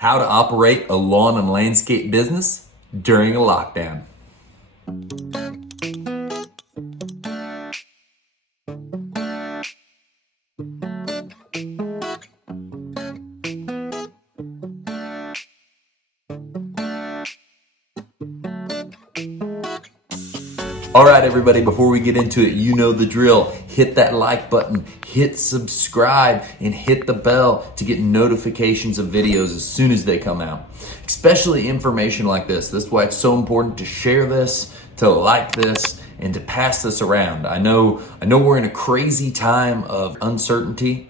How to operate a lawn and landscape business during a lockdown. All right, everybody, before we get into it, you know the drill. Hit that like button, hit subscribe, and hit the bell to get notifications of videos as soon as they come out. Especially information like this. That's why it's so important to share this, to like this, and to pass this around. I know we're in a crazy time of uncertainty,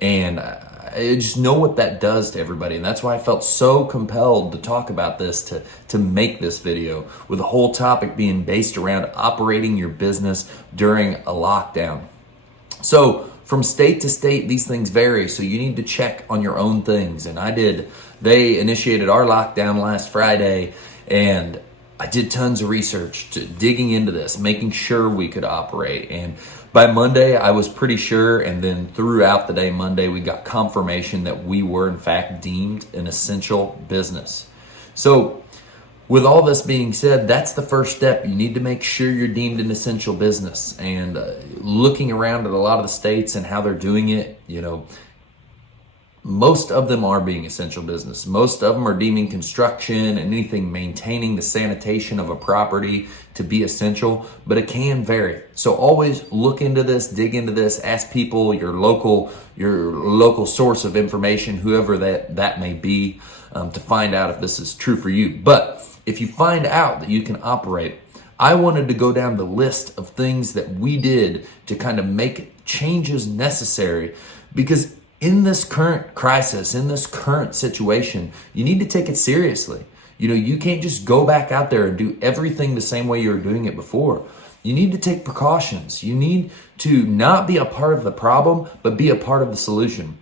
and I just know what that does to everybody, and that's why I felt so compelled to talk about this, to make this video, with the whole topic being based around operating your business during a lockdown. So from state to state, these things vary, so you need to check on your own things, and I did. They initiated our lockdown last Friday, and I did tons of research to digging into this, making sure we could operate. And by Monday, I was pretty sure, and then throughout the day Monday, we got confirmation that we were in fact deemed an essential business. So with all this being said, that's the first step. You need to make sure you're deemed an essential business. And looking around at a lot of the states and how they're doing it, most of them are being essential business. Most of them are deeming construction and anything maintaining the sanitation of a property to be essential, but it can vary. So always look into this, dig into this, ask people, your local source of information, whoever that may be, to find out if this is true for you. But if you find out that you can operate, I wanted to go down the list of things that we did to kind of make changes necessary, because in this current crisis, in this current situation, you need to take it seriously. You can't just go back out there and do everything the same way you were doing it before. You need to take precautions. You need to not be a part of the problem, but be a part of the solution.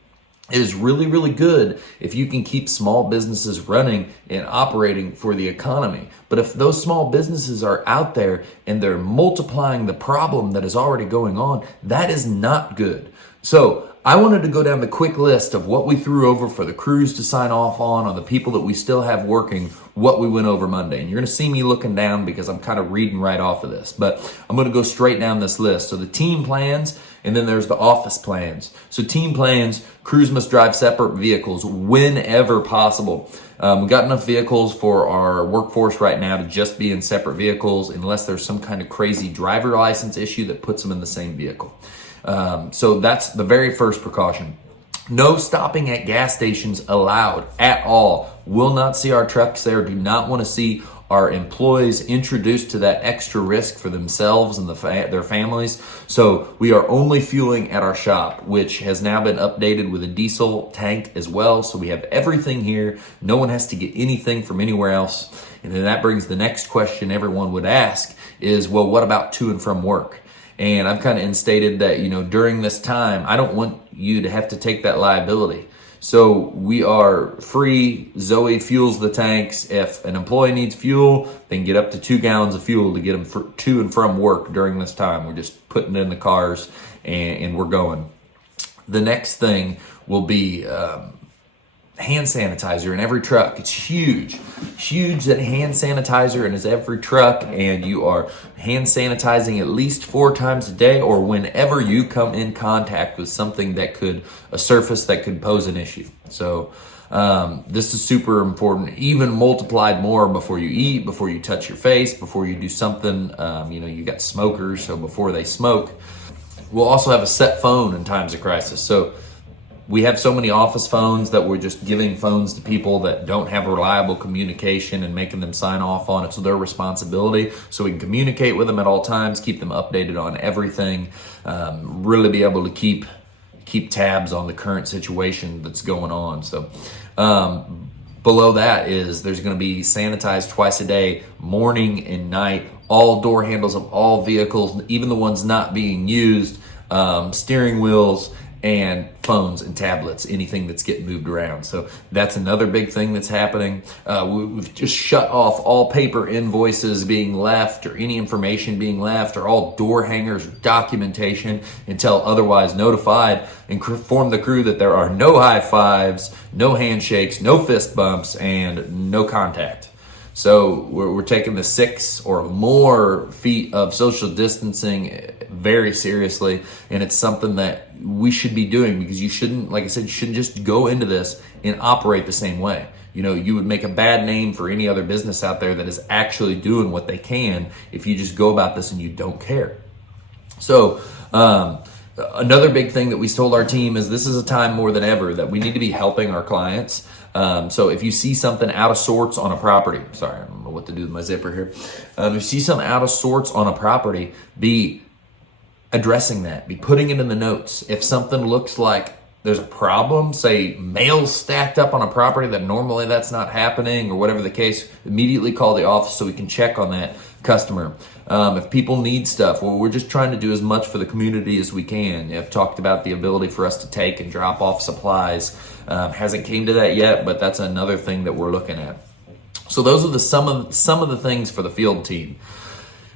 It is really, really good if you can keep small businesses running and operating for the economy. But if those small businesses are out there and they're multiplying the problem that is already going on, that is not good. So I wanted to go down the quick list of what we threw over for the crews to sign off on the people that we still have working, what we went over Monday. And you're going to see me looking down because I'm kind of reading right off of this. But I'm going to go straight down this list. So the team plans, and then there's the office plans. So team plans, crews must drive separate vehicles whenever possible. We got enough vehicles for our workforce right now to just be in separate vehicles unless there's some kind of crazy driver license issue that puts them in the same vehicle. So that's the very first precaution. No stopping at gas stations allowed at all. Will not see our trucks there. Do not want to see our employees introduced to that extra risk for themselves and their families. So we are only fueling at our shop, which has now been updated with a diesel tank as well. So we have everything here. No one has to get anything from anywhere else. And then that brings the next question everyone would ask is, well, what about to and from work? And I've kind of instated that, during this time, I don't want you to have to take that liability. So we are free. Zoe fuels the tanks. If an employee needs fuel, they can get up to 2 gallons of fuel to get them to and from work during this time. We're just putting it in the cars and we're going. The next thing will be hand sanitizer in every truck. It's huge that hand sanitizer is every truck, and you are hand sanitizing at least 4 times a day or whenever you come in contact with something a surface that could pose an issue. So this is super important, even multiplied more before you eat, before you touch your face, before you do something. You got smokers, so before they smoke. We'll also have a set phone in times of crisis. So we have so many office phones that we're just giving phones to people that don't have reliable communication and making them sign off on it. So their responsibility, so we can communicate with them at all times, keep them updated on everything, really be able to keep tabs on the current situation that's going on. So below that is there's going to be sanitized twice a day, morning and night, all door handles of all vehicles, even the ones not being used, steering wheels, and phones and tablets, anything that's getting moved around. So that's another big thing that's happening. We've just shut off all paper invoices being left or any information being left or all door hangers, documentation until otherwise notified, and inform the crew that there are no high fives, no handshakes, no fist bumps, and no contact. So we're taking the 6 or more feet of social distancing very seriously, and it's something that we should be doing, because you shouldn't, like I said, you shouldn't just go into this and operate the same way. You know, you would make a bad name for any other business out there that is actually doing what they can if you just go about this and you don't care. So another big thing that we told our team is this is a time more than ever that we need to be helping our clients. So if you see something out of sorts on a property, sorry, I don't know what to do with my zipper here. If you see something out of sorts on a property, be addressing that, be putting it in the notes. If something looks like there's a problem, say mail stacked up on a property that normally that's not happening or whatever the case, immediately call the office so we can check on that customer. If people need stuff, well, we're just trying to do as much for the community as we can. I've talked about the ability for us to take and drop off supplies. Hasn't came to that yet, but that's another thing that we're looking at. So those are some of the things for the field team.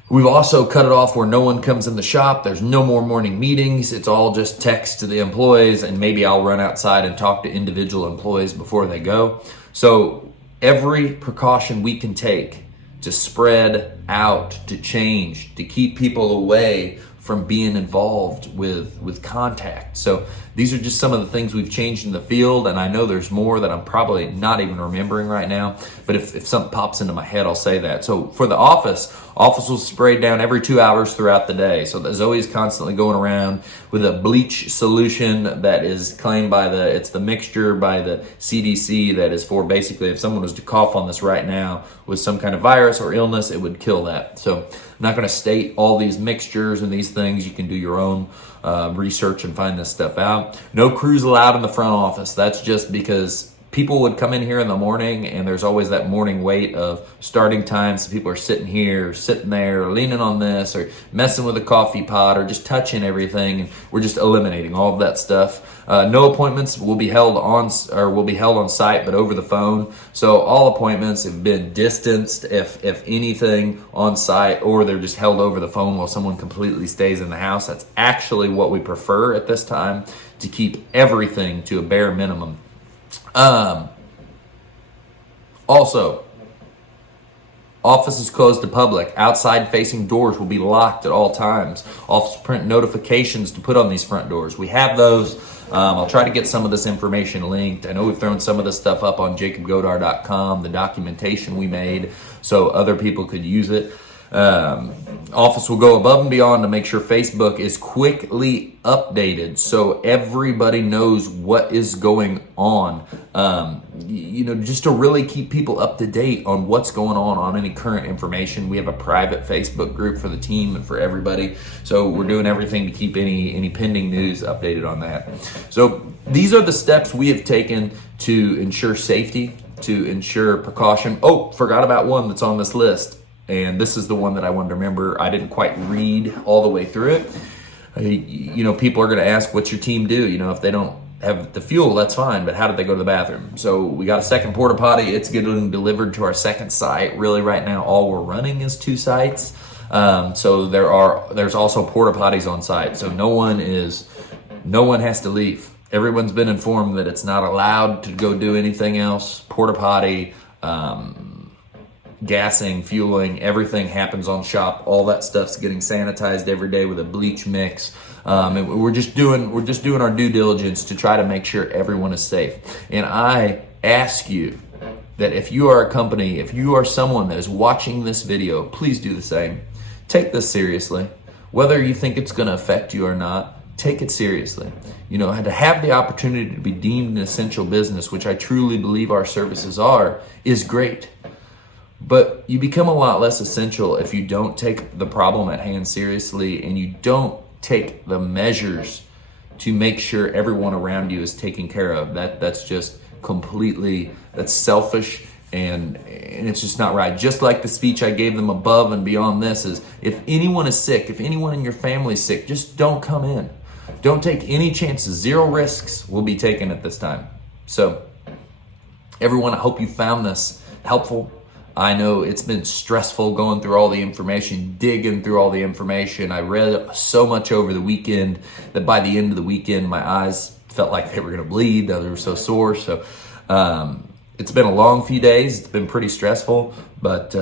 We've also cut it off where no one comes in the shop. There's no more morning meetings. It's all just text to the employees, and maybe I'll run outside and talk to individual employees before they go. So every precaution we can take to spread out, to change, to keep people away from being involved with contact. So these are just some of the things we've changed in the field, and I know there's more that I'm probably not even remembering right now, but if something pops into my head, I'll say that. So for the office will spray down every 2 hours throughout the day. So Zoe's constantly going around with a bleach solution that is claimed by it's the mixture by the CDC that is for basically if someone was to cough on this right now with some kind of virus or illness, it would kill that. So I'm not going to state all these mixtures and these things. You can do your own research and find this stuff out. No crews allowed in the front office. That's just because people would come in here in the morning and there's always that morning wait of starting time. So people are sitting here, sitting there, leaning on this or messing with a coffee pot or just touching everything. And we're just eliminating all of that stuff. No appointments will be held on site, but over the phone. So all appointments have been distanced, if anything, on site, or they're just held over the phone while someone completely stays in the house. That's actually what we prefer at this time, to keep everything to a bare minimum. Also, office is closed to public. Outside facing doors will be locked at all times. Office will print notifications to put on these front doors. We have those. I'll try to get some of this information linked. I know we've thrown some of this stuff up on jacobgodar.com, the documentation we made, so other people could use it. Office will go above and beyond to make sure Facebook is quickly updated so everybody knows what is going on. Just to really keep people up to date on what's going on any current information. We have a private Facebook group for the team and for everybody. So we're doing everything to keep any pending news updated on that. So these are the steps we have taken to ensure safety, to ensure precaution. Oh, forgot about one that's on this list. And this is the one that I wanted to remember. I didn't quite read all the way through it. People are going to ask, what's your team do? If they don't have the fuel, that's fine, but how did they go to the bathroom? So we got a second porta potty. It's getting delivered to our second site. Really, right now, all we're running is 2 sites. So there's also porta potties on site. So no one has to leave. Everyone's been informed that it's not allowed to go do anything else. Porta potty, gassing, fueling, everything happens on shop. All that stuff's getting sanitized every day with a bleach mix. And we're just doing our due diligence to try to make sure everyone is safe. And I ask you that if you are a company, if you are someone that is watching this video, please do the same. Take this seriously. Whether you think it's going to affect you or not, take it seriously. To have the opportunity to be deemed an essential business, which I truly believe our services are, is great. But you become a lot less essential if you don't take the problem at hand seriously and you don't take the measures to make sure everyone around you is taken care of. That's just that's selfish and it's just not right. Just like the speech I gave them above and beyond this is, if anyone is sick, if anyone in your family is sick, just don't come in. don't take any chances. 0 risks will be taken at this time. So everyone, I hope you found this helpful. I know it's been stressful going through all the information, digging through all the information. I read so much over the weekend that by the end of the weekend, my eyes felt like they were going to bleed. They were so sore. So it's been a long few days. It's been pretty stressful, but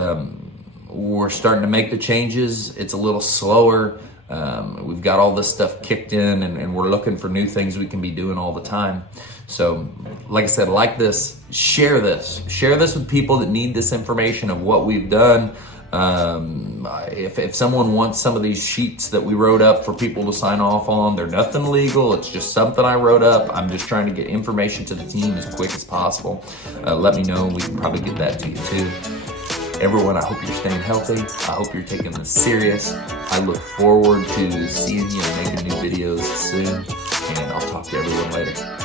we're starting to make the changes. It's a little slower. We've got all this stuff kicked in, and we're looking for new things we can be doing all the time. So like I said, like this, share this with people that need this information of what we've done. If someone wants some of these sheets that we wrote up for people to sign off on, they're nothing legal. It's just something I wrote up. I'm just trying to get information to the team as quick as possible. Let me know. We can probably get that to you too. Everyone, I hope you're staying healthy. I hope you're taking this serious. I look forward to seeing you and making new videos soon. And I'll talk to everyone later.